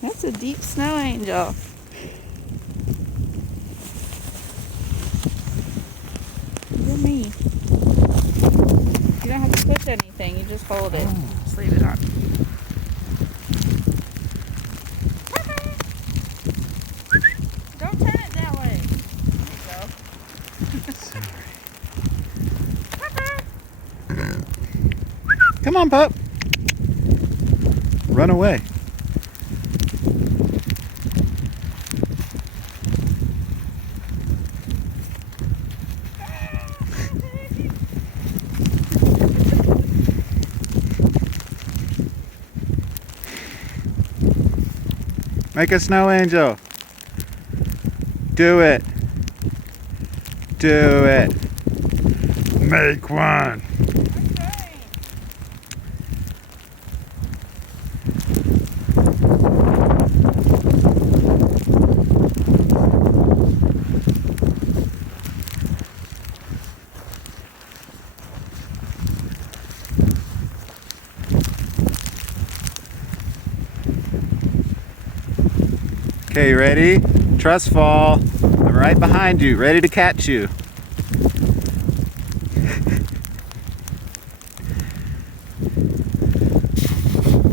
That's a deep snow angel. Look at me. You don't have to push anything, you just hold it. Just leave it on. Don't turn it that way. There you go. Come on, pup. Run away. Make a snow angel. Do it. Do it. Make one. Okay, ready? Trust fall. I'm right behind you, ready to catch you.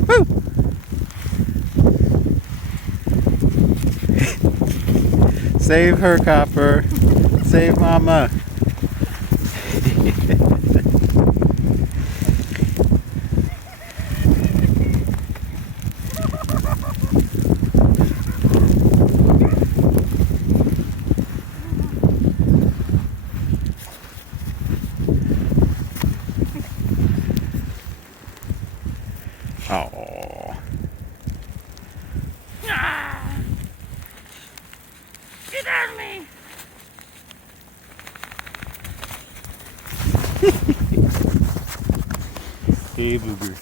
Woo! Save her, Copper. Save Mama. Oh. Get out of me! Hey, booger.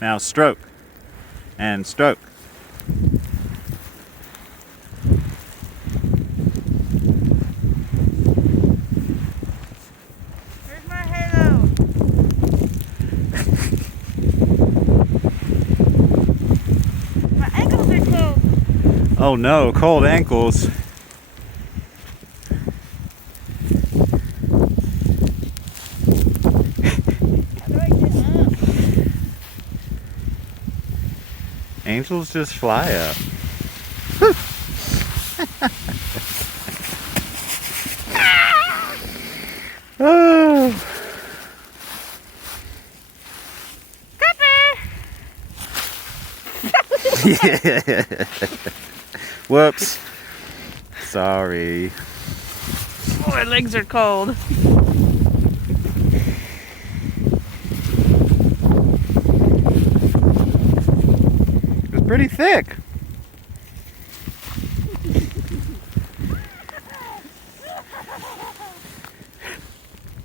Now stroke. And stroke. Where's my halo? My ankles are cold. Oh no, cold ankles. How do I get up? Angels just fly up. Oh. Whoops. Sorry. Oh, my legs are cold. It's pretty thick.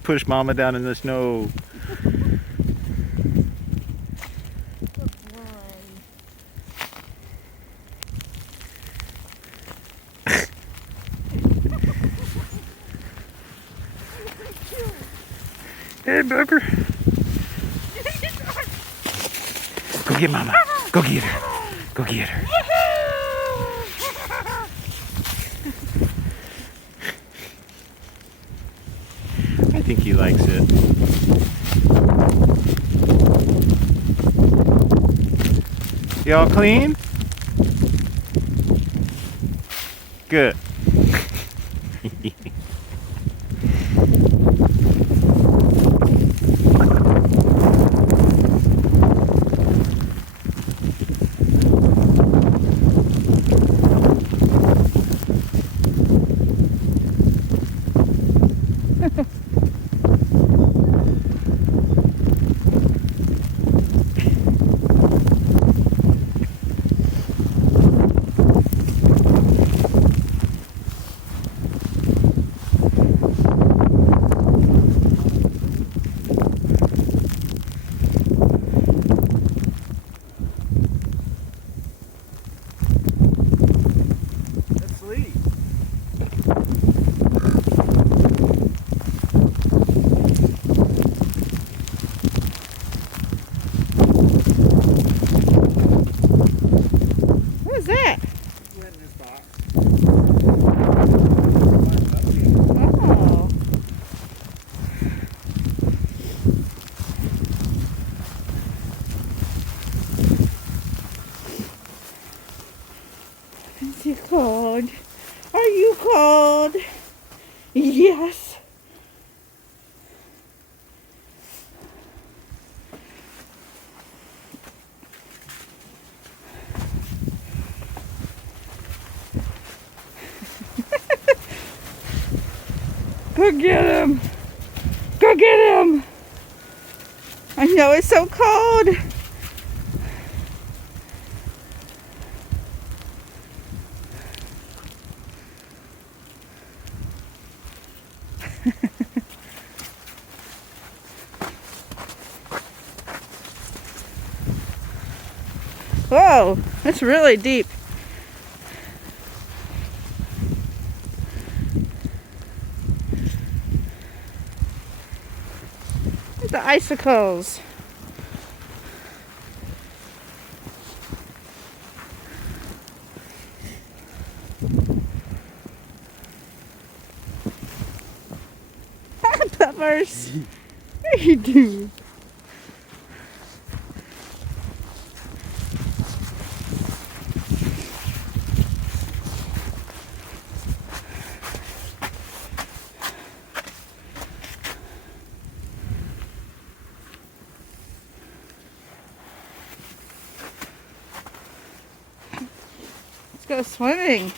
Push Mama down in the snow. Hey, Booker. Go get Mama. Go get her. Go get her. I think he likes it. Y'all clean? Good. spot. Oh. Is it cold? Are you cold? Yes. Go get him. Go get him. I know it's so cold. Whoa, that's really deep. The icicles. Peppers. What are you doing? Let's go swimming.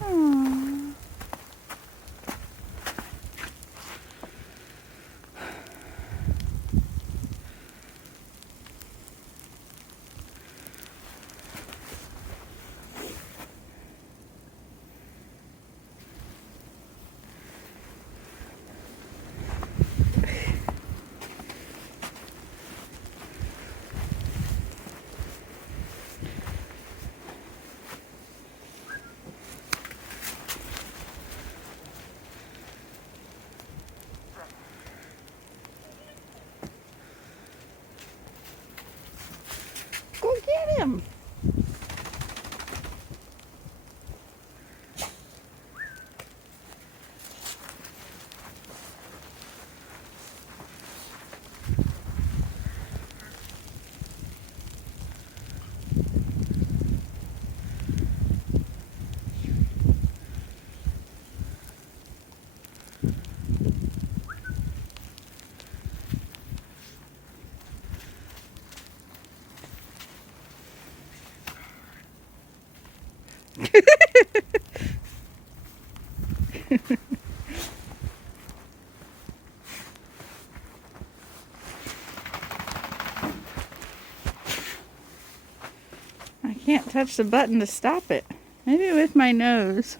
Aww. Go get him. I can't touch the button to stop it. Maybe with my nose.